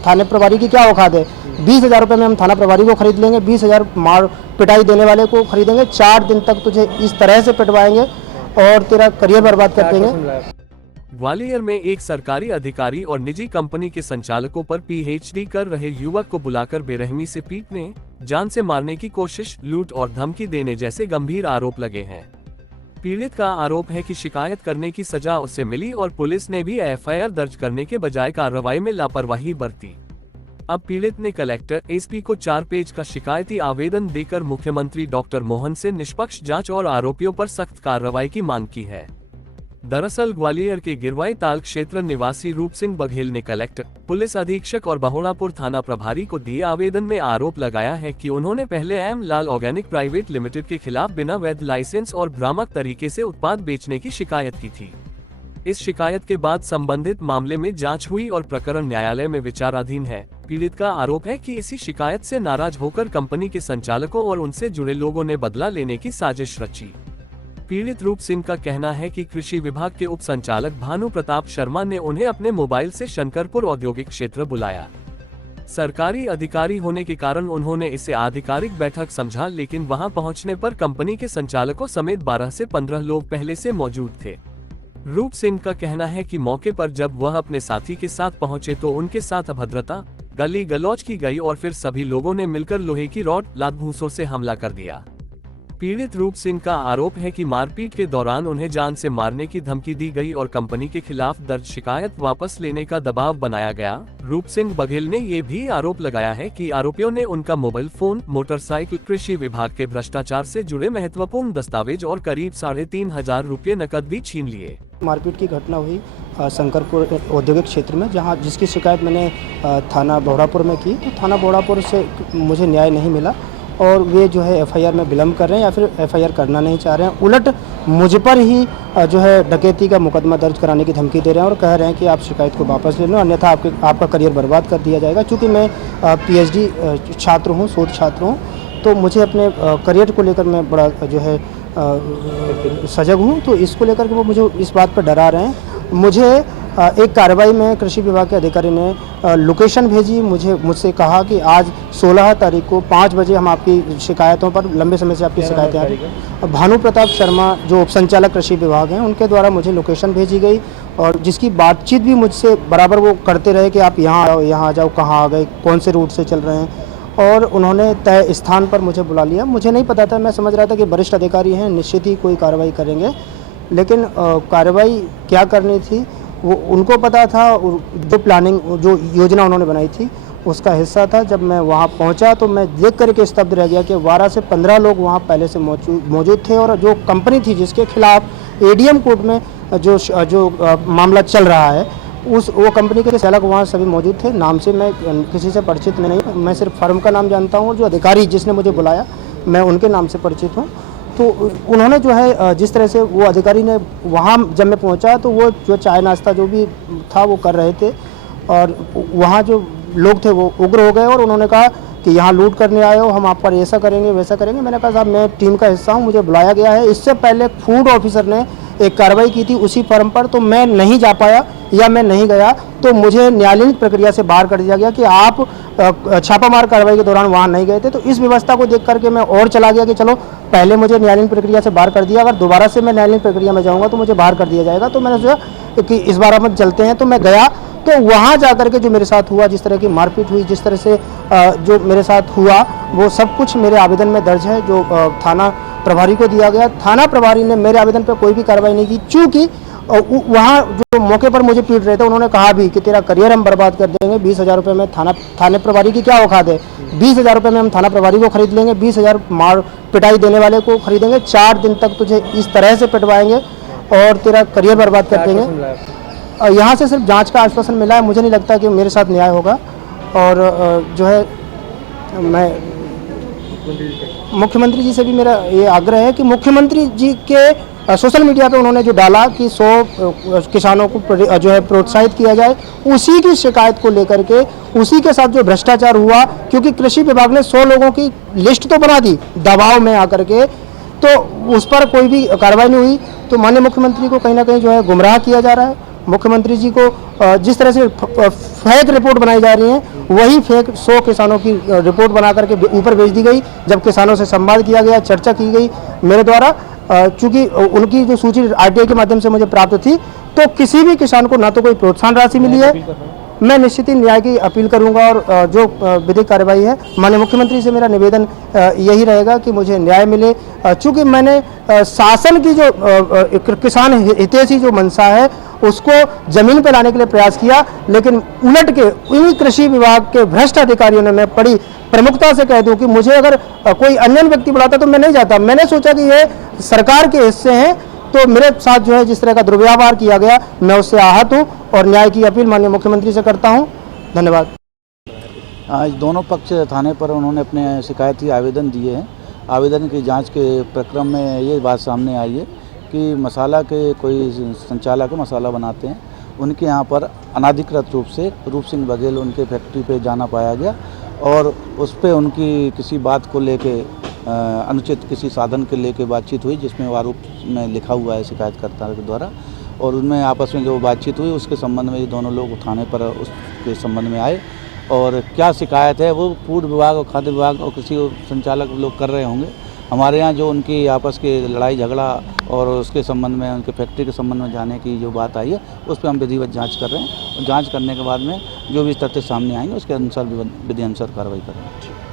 थाने प्रभारी की क्या औकात है। 20,000 रुपये में हम थाना प्रभारी को खरीद लेंगे, 20,000 मार पिटाई देने वाले को खरीदेंगे, 4 दिन तक तुझे इस तरह से पिटवाएंगे और तेरा करियर बर्बाद कर देंगे। ग्वालियर में एक सरकारी अधिकारी और निजी कंपनी के संचालकों पर पीएचडी कर रहे युवक को बुलाकर बेरहमी से पीटने, जान से मारने की कोशिश, लूट और धमकी देने जैसे गंभीर आरोप लगे हैं। पीड़ित का आरोप है कि शिकायत करने की सजा उसे मिली और पुलिस ने भी एफआईआर दर्ज करने के बजाय कार्रवाई में लापरवाही बरती। अब पीड़ित ने कलेक्टर, एसपी को 4 पेज का शिकायती आवेदन देकर मुख्यमंत्री डॉक्टर मोहन से निष्पक्ष जांच और आरोपियों पर सख्त कार्रवाई की मांग की है। दरअसल ग्वालियर के गिरवाई ताल क्षेत्र निवासी रूप सिंह बघेल ने कलेक्टर, पुलिस अधीक्षक और बहोड़ापुर थाना प्रभारी को दिए आवेदन में आरोप लगाया है कि उन्होंने पहले एम लाल ऑर्गेनिक प्राइवेट लिमिटेड के खिलाफ बिना वैध लाइसेंस और भ्रामक तरीके से उत्पाद बेचने की शिकायत की थी। इस शिकायत के बाद संबंधित मामले में जांच हुई और प्रकरण न्यायालय में विचाराधीन है। पीड़ित का आरोप है कि इसी शिकायत से नाराज होकर कंपनी के संचालकों और उनसे जुड़े लोगों ने बदला लेने की साजिश रची। पीड़ित रूप सिंह का कहना है कि कृषि विभाग के उप संचालक भानु प्रताप शर्मा ने उन्हें अपने मोबाइल से शंकरपुर औद्योगिक क्षेत्र बुलाया। सरकारी अधिकारी होने के कारण उन्होंने इसे आधिकारिक बैठक समझा, लेकिन वहां पहुंचने पर कंपनी के संचालकों समेत 12 से 15 लोग पहले से मौजूद थे। रूप सिंह का कहना है कि मौके पर जब वह अपने साथी के साथ पहुंचे तो उनके साथ अभद्रता, गाली गलौज की गई और फिर सभी लोगों ने मिलकर लोहे की रॉड, लात घूंसों से हमला कर दिया। पीड़ित रूप सिंह का आरोप है कि मारपीट के दौरान उन्हें जान से मारने की धमकी दी गई और कंपनी के खिलाफ दर्ज शिकायत वापस लेने का दबाव बनाया गया। रूप सिंह बघेल ने ये भी आरोप लगाया है कि आरोपियों ने उनका मोबाइल फोन, मोटरसाइकिल, कृषि विभाग के भ्रष्टाचार से जुड़े महत्वपूर्ण दस्तावेज और करीब 3,500 रुपये नकद भी छीन लिए। मारपीट की घटना हुई शंकरपुर औद्योगिक क्षेत्र में, जहां जिसकी शिकायत मैंने थाना बहोड़ापुर में की, तो थाना बहोड़ापुर से मुझे न्याय नहीं मिला और वे जो है एफआईआर में विलम्ब कर रहे हैं या फिर एफआईआर करना नहीं चाह रहे हैं। उलट मुझ पर ही जो है डकैती का मुकदमा दर्ज कराने की धमकी दे रहे हैं और कह रहे हैं कि आप शिकायत को वापस ले लो, अन्यथा आपका करियर बर्बाद कर दिया जाएगा। चूँकि मैं पीएचडी छात्र हूँ, शोध छात्र हूँ, तो मुझे अपने करियर को लेकर मैं बड़ा जो है सजग हूँ, तो इसको लेकर के वो मुझे इस बात पर डरा रहे हैं। मुझे एक कार्रवाई में कृषि विभाग के अधिकारी ने लोकेशन भेजी, मुझसे कहा कि आज 16 तारीख को 5 बजे हम आपकी शिकायतों पर, लंबे समय से आपकी शिकायतें आ रही। भानु प्रताप शर्मा जो उप संचालक कृषि विभाग हैं, उनके द्वारा मुझे लोकेशन भेजी गई और जिसकी बातचीत भी मुझसे बराबर वो करते रहे कि आप यहाँ आओ, यहाँ आ जाओ, कहाँ आ गए, कौन से रूट से चल रहे हैं, और उन्होंने तय स्थान पर मुझे बुला लिया। मुझे नहीं पता था, मैं समझ रहा था कि वरिष्ठ अधिकारी हैं, निश्चित ही कोई कार्रवाई करेंगे, लेकिन कार्रवाई क्या करनी थी वो उनको पता था। जो प्लानिंग, जो योजना उन्होंने बनाई थी उसका हिस्सा था। जब मैं वहाँ पहुँचा तो मैं देख करके स्तब्ध रह गया कि 12 से 15 लोग वहाँ पहले से मौजूद थे और जो कंपनी थी जिसके खिलाफ एडीएम कोर्ट में जो मामला चल रहा है, वो कंपनी के चालक वहाँ सभी मौजूद थे। नाम से मैं किसी से परिचित नहीं, मैं सिर्फ फर्म का नाम जानता हूँ। जो अधिकारी जिसने मुझे बुलाया मैं उनके नाम से परिचित हूँ। तो उन्होंने जो है जिस तरह से वो अधिकारी ने, वहाँ जब मैं पहुँचा तो वो जो चाय नाश्ता जो भी था वो कर रहे थे और वहाँ जो लोग थे वो उग्र हो गए और उन्होंने कहा कि यहाँ लूट करने आए हो, हम आप पर ऐसा करेंगे वैसा करेंगे। मैंने कहा साहब मैं टीम का हिस्सा हूँ, मुझे बुलाया गया है। इससे पहले फूड ऑफिसर ने एक कार्रवाई की थी उसी फर्म पर, तो मैं नहीं जा पाया या मैं नहीं गया तो मुझे न्यायालयिक प्रक्रिया से बाहर कर दिया गया कि आप छापामार कार्रवाई के दौरान वहाँ नहीं गए थे। तो इस व्यवस्था को देख करके मैं और चला गया कि चलो पहले मुझे न्यायालयिक प्रक्रिया से बाहर कर दिया, अगर दोबारा से मैं न्यायालयिक प्रक्रिया में जाऊँगा तो मुझे बाहर कर दिया जाएगा। तो मैंने सोचा कि इस बार हम चलते हैं, तो मैं गया। तो वहाँ जाकर के जो मेरे साथ हुआ, जिस तरह की मारपीट हुई, जिस तरह से जो मेरे साथ हुआ, वो सब कुछ मेरे आवेदन में दर्ज है, जो थाना प्रभारी को दिया गया। थाना प्रभारी ने मेरे आवेदन पर कोई भी कार्रवाई नहीं की, चूँकि वहाँ जो मौके पर मुझे पीट रहे थे उन्होंने कहा भी कि तेरा करियर हम बर्बाद कर देंगे। 20,000 रुपये में थाने प्रभारी की क्या औकात है। 20,000 रुपये में हम थाना प्रभारी को खरीद लेंगे, 20,000 मार पिटाई देने वाले को खरीदेंगे, 4 दिन तक तुझे इस तरह से पिटवाएंगे और तेरा करियर बर्बाद कर देंगे। यहाँ से सिर्फ जांच का आश्वासन मिला है, मुझे नहीं लगता कि मेरे साथ न्याय होगा। और जो है मैं मुख्यमंत्री जी से भी मेरा ये आग्रह है कि मुख्यमंत्री जी के सोशल मीडिया पे उन्होंने जो डाला कि 100 किसानों को जो है प्रोत्साहित किया जाए, उसी की शिकायत को लेकर के, उसी के साथ जो भ्रष्टाचार हुआ, क्योंकि कृषि विभाग ने 100 लोगों की लिस्ट तो बना दी दबाव में आकर के, तो उस पर कोई भी कार्रवाई नहीं हुई। तो माननीय मुख्यमंत्री को कहीं ना कहीं जो है गुमराह किया जा रहा है। मुख्यमंत्री जी को जिस तरह से फेक रिपोर्ट बनाई जा रही है, वही फेक 100 किसानों की रिपोर्ट बना करके ऊपर भेज दी गई। जब किसानों से संवाद किया गया, चर्चा की गई मेरे द्वारा, चूंकि उनकी जो सूची आरटीआई के माध्यम से मुझे प्राप्त थी, तो किसी भी किसान को ना तो कोई प्रोत्साहन राशि मिली है। मैं निश्चित ही न्याय की अपील करूंगा और जो विधिक कार्रवाई है, माननीय मुख्यमंत्री से मेरा निवेदन यही रहेगा कि मुझे न्याय मिले। चूंकि मैंने शासन की जो किसान हितैषी जो मंशा है उसको जमीन पर लाने के लिए प्रयास किया, लेकिन उलट के इन्हीं कृषि विभाग के भ्रष्ट अधिकारियों ने, मैं बड़ी प्रमुखता से कह दूं कि मुझे अगर कोई अन्य व्यक्ति बुलाता तो मैं नहीं जाता। मैंने सोचा कि ये सरकार के हिस्से हैं, तो मेरे साथ जो है जिस तरह का दुर्व्यवहार किया गया, मैं उससे आहत हूँ और न्याय की अपील माननीय मुख्यमंत्री से करता हूँ। धन्यवाद। आज दोनों पक्ष थाने पर उन्होंने अपने शिकायती आवेदन दिए हैं। आवेदन की जांच के प्रक्रम में ये बात सामने आई है कि मसाला के कोई संचालक मसाला बनाते हैं, उनके यहाँ पर अनाधिकृत रूप से रूप सिंह बघेल उनके फैक्ट्री पे जाना पाया गया और उस पर उनकी किसी बात को लेके अनुचित किसी साधन के लेके बातचीत हुई, जिसमें आरोप में लिखा हुआ है शिकायतकर्ता के द्वारा, और उनमें आपस में जो बातचीत हुई उसके संबंध में ये दोनों लोग थाने पर उसके संबंध में आए। और क्या शिकायत है वो फूड विभाग और खाद्य विभाग और किसी संचालक लोग कर रहे होंगे। हमारे यहाँ जो उनकी आपस की लड़ाई झगड़ा और उसके संबंध में उनके फैक्ट्री के संबंध में जाने की जो बात आई है, उस पर हम विधिवत जांच कर रहे हैं और जांच करने के बाद में जो भी तथ्य सामने आएंगे उसके अनुसार विधि अनुसार कार्रवाई करेंगे।